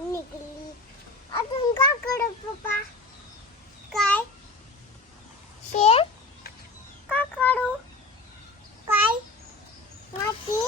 निघली. अजून का काढू पप्पा? काय शेण का काढू? काय माती